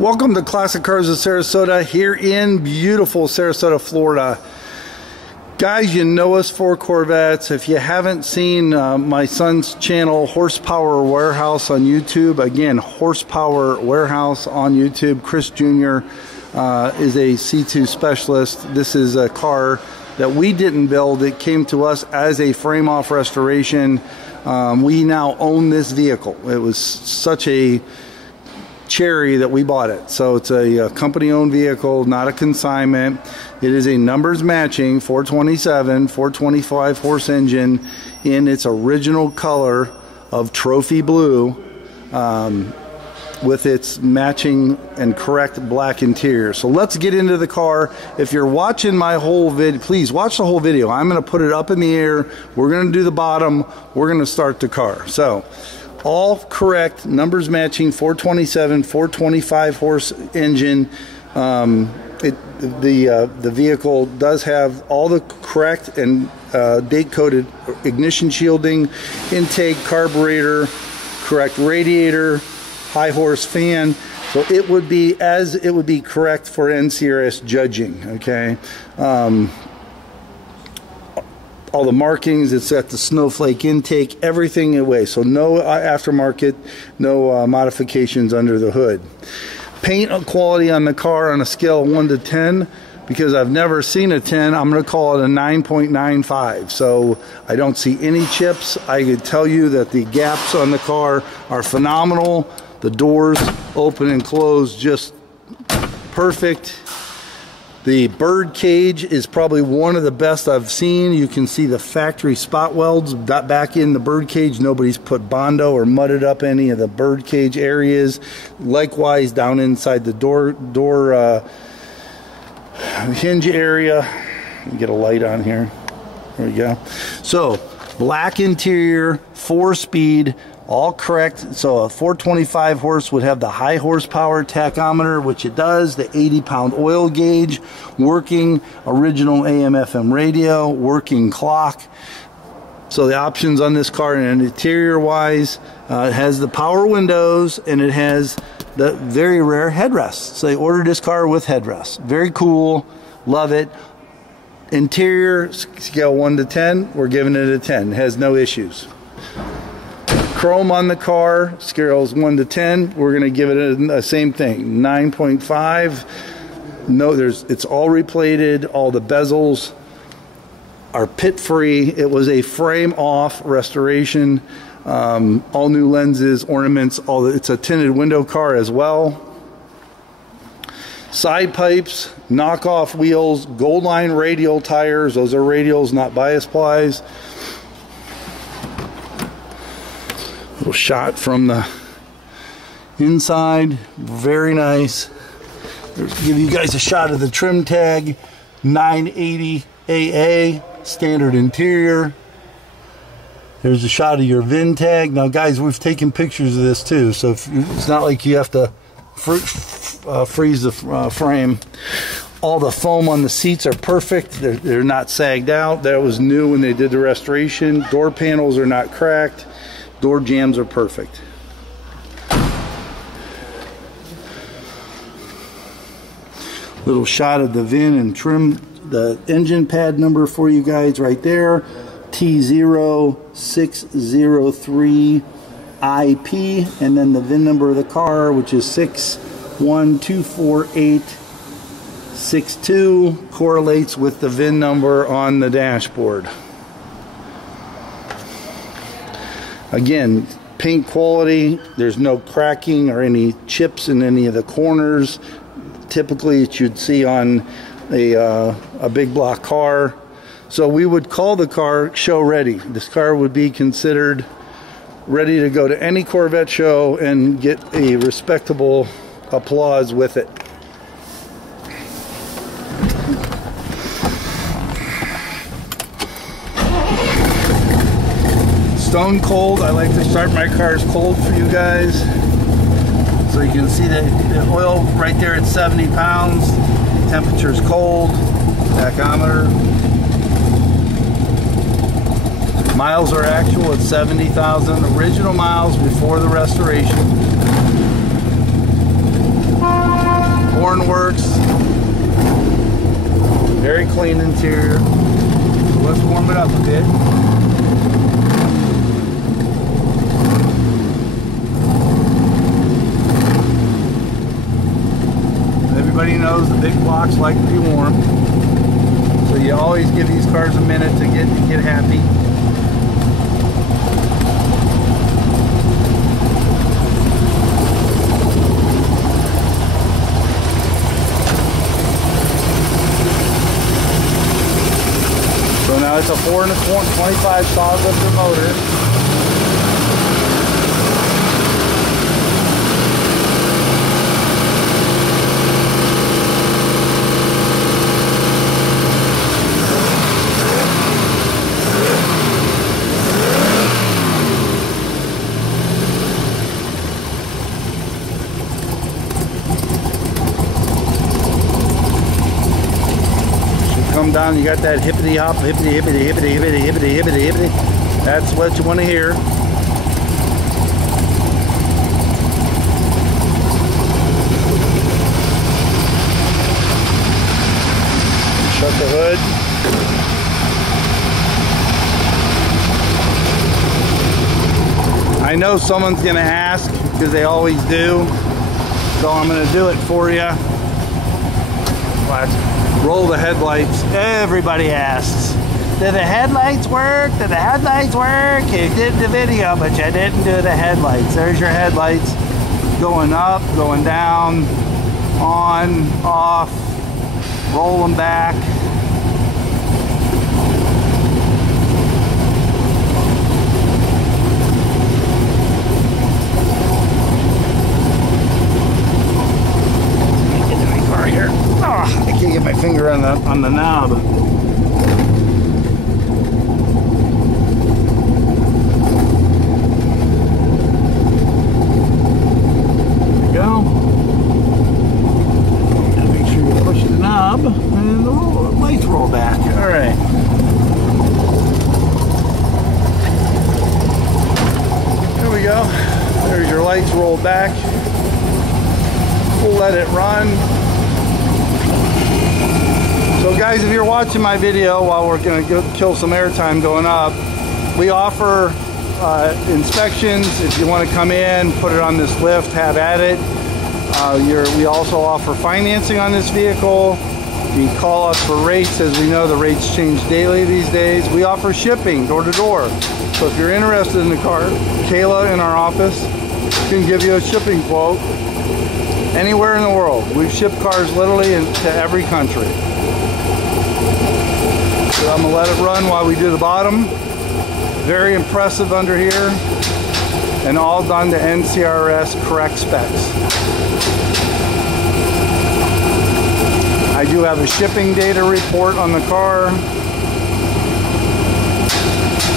Welcome to Classic Cars of Sarasota here in beautiful Sarasota, Florida. Guys, you know us for Corvettes. If you haven't seen my son's channel, Horsepower Warehouse on YouTube, again, Horsepower Warehouse on YouTube. Chris Jr. Is a C2 specialist. This is a car that we didn't build. It came to us as a frame-off restoration. We now own this vehicle. It was such a cherry that we bought it. So it's a company-owned vehicle, not a consignment. It is a numbers matching 427, 425 horse engine in its original color of trophy blue, with its matching and correct black interior. So let's get into the car. If you're watching my whole vid, please watch the whole video. I'm going to put it up in the air. We're going to do the bottom. We're going to start the car. So all correct, numbers matching, 427, 425 horse engine. The vehicle does have all the correct and date-coded ignition shielding, intake, carburetor, correct radiator, high horse fan. So it would be correct for NCRS judging. Okay. All the markings, it's got the snowflake intake, everything away. So no aftermarket, no modifications under the hood. Paint quality on the car on a scale of 1 to 10, because I've never seen a 10, I'm going to call it a 9.95. So I don't see any chips. I could tell you that the gaps on the car are phenomenal. The doors open and close just perfect. The bird cage is probably one of the best I've seen. You can see the factory spot welds back in the bird cage. Nobody's put Bondo or mudded up any of the bird cage areas. Likewise, down inside the door hinge area. Let me get a light on here. There we go. So, black interior, 4-speed. All correct. So a 425 horse would have the high horsepower tachometer, which it does, the 80-pound oil gauge, working original AM/FM radio, working clock. So the options on this car, and interior-wise, it has the power windows, and it has the very rare headrests. So they ordered this car with headrests. Very cool. Love it. Interior, scale 1 to 10, we're giving it a 10. It has no issues. Chrome on the car, scales 1 to 10. We're going to give it the same thing, 9.5. No, it's all replated. All the bezels are pit-free. It was a frame-off restoration. All new lenses, ornaments. It's a tinted window car as well. Side pipes, knockoff wheels, gold line radial tires. Those are radials, not bias plies. Little shot from the inside, very nice. Give you guys a shot of the trim tag, 980 AA, standard interior. There's a shot of your VIN tag. Now guys, we've taken pictures of this too, so it's not like you have to freeze the frame. All the foam on the seats are perfect. They're not sagged out. That was new when they did the restoration. Door panels are not cracked. Door jambs are perfect. Little shot of the VIN and trim, the engine pad number for you guys right there. T0603IP, and then the VIN number of the car, which is 6124862, correlates with the VIN number on the dashboard. Again, paint quality, there's no cracking or any chips in any of the corners. Typically, it you'd see on a big block car. So we would call the car show ready. This car would be considered ready to go to any Corvette show and get a respectable applause with it. Stone cold. I like to start my cars cold for you guys. So you can see the oil right there at 70 pounds. Temperature's cold. Tachometer. Miles are actual at 70,000. Original miles before the restoration. works. Very clean interior. Let's warm it up a bit. Everybody knows the big blocks like to be warm. So you always give these cars a minute to get happy. So now it's a 4 and a 25 solid lifter motor. Come down, you got that hippity hop, hippity hippity hippity hippity hippity hippity hippity. That's what you want to hear. Shut the hood. I know someone's gonna ask, because they always do, so I'm gonna do it for you. Roll the headlights. Everybody asks, did the headlights work? Did the headlights work? You did the video, but you didn't do the headlights. There's your headlights. Going up, going down, on, off, roll them back. I can't get my finger on the knob. There we go. And make sure you push the knob and the lights roll back. All right. There we go. There's your lights rolled back. We'll let it run. So guys, if you're watching my video while we're going to kill some airtime going up, we offer inspections. If you want to come in, put it on this lift, have at it. We also offer financing on this vehicle. You can call us for rates. As we know, the rates change daily these days. We offer shipping door to door. So if you're interested in the car, Kayla in our office can give you a shipping quote anywhere in the world. We've shipped cars literally to every country. So I'm going to let it run while we do the bottom. Very impressive under here. And all done to NCRS correct specs. I do have a shipping data report on the car.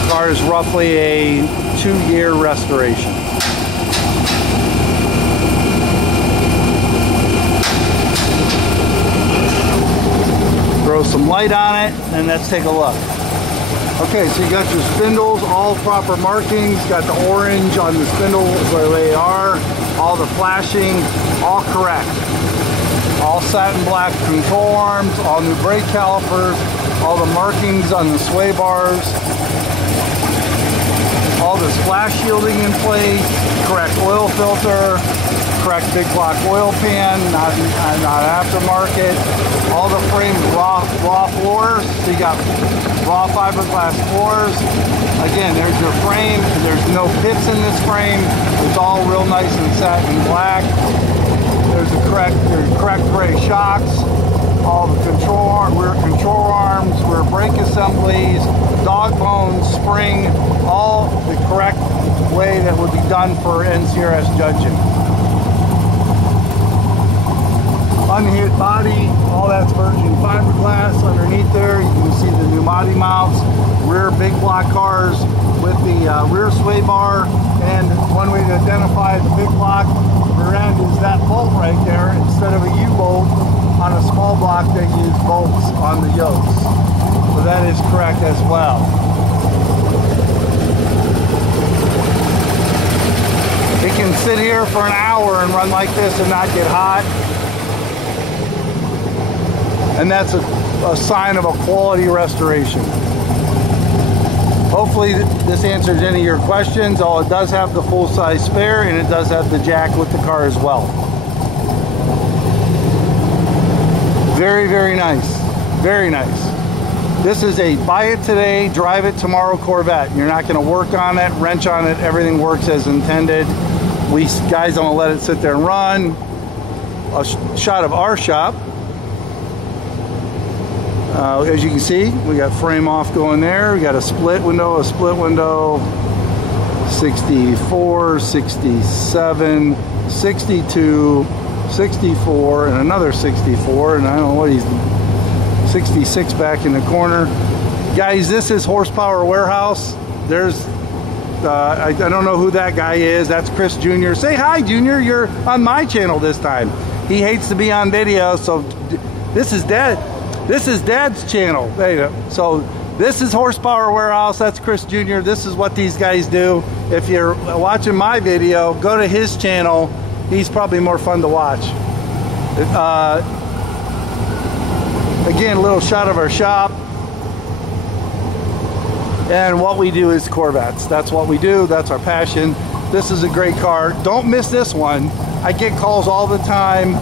The car is roughly a 2-year restoration. Throw some light on it and let's take a look. Okay, so you got your spindles, all proper markings, got the orange on the spindle where they are, all the flashing, all correct. All satin black control arms, all new brake calipers, all the markings on the sway bars, all the splash shielding in place, correct oil filter, correct big block oil pan, not aftermarket. All the frames raw floors, so you got raw fiberglass floors. Again, there's your frame. There's no pits in this frame. It's all real nice and satin black. There's the correct gray shocks. All the rear control arms, rear brake assemblies, dog bones, spring, all the correct way that would be done for NCRS judging. Unhit body, all that's virgin fiberglass underneath there. You can see the pneumatic mounts, rear big block cars with the rear sway bar, and one way to identify the big block rear end is that bolt right there. Instead of a U-bolt on a small block, they use bolts on the yokes. So that is correct as well. It can sit here for an hour and run like this and not get hot. And that's a sign of a quality restoration. Hopefully this answers any of your questions. Oh, it does have the full-size spare, and it does have the jack with the car as well. Very, very nice. Very nice. This is a buy it today, drive it tomorrow Corvette. You're not going to work on it, wrench on it. Everything works as intended. We guys don't let it sit there and run. A shot of our shop. As you can see, we got frame off going there. We got a split window, 64, 67, 62, 64, and another 64, and I don't know what he's 66 back in the corner. Guys, this is Horsepower Warehouse. There's I don't know who that guy is. That's Chris Jr. Say hi, Junior. You're on my channel this time. He hates to be on video, so this is Dad's channel. There you go. So this is Horsepower Warehouse. That's Chris Jr. This is what these guys do. If you're watching my video, go to his channel. He's probably more fun to watch. Again, a little shot of our shop. And what we do is Corvettes. That's what we do. That's our passion. This is a great car. Don't miss this one. I get calls all the time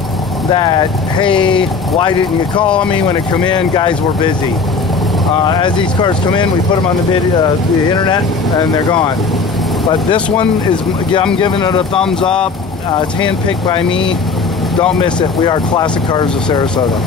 that, hey, why didn't you call me when it come in? Guys, we're busy. As these cars come in, we put them on the video, the internet, and they're gone. But this one is, I'm giving it a thumbs up. It's handpicked by me. Don't miss it. We are Classic Cars of Sarasota.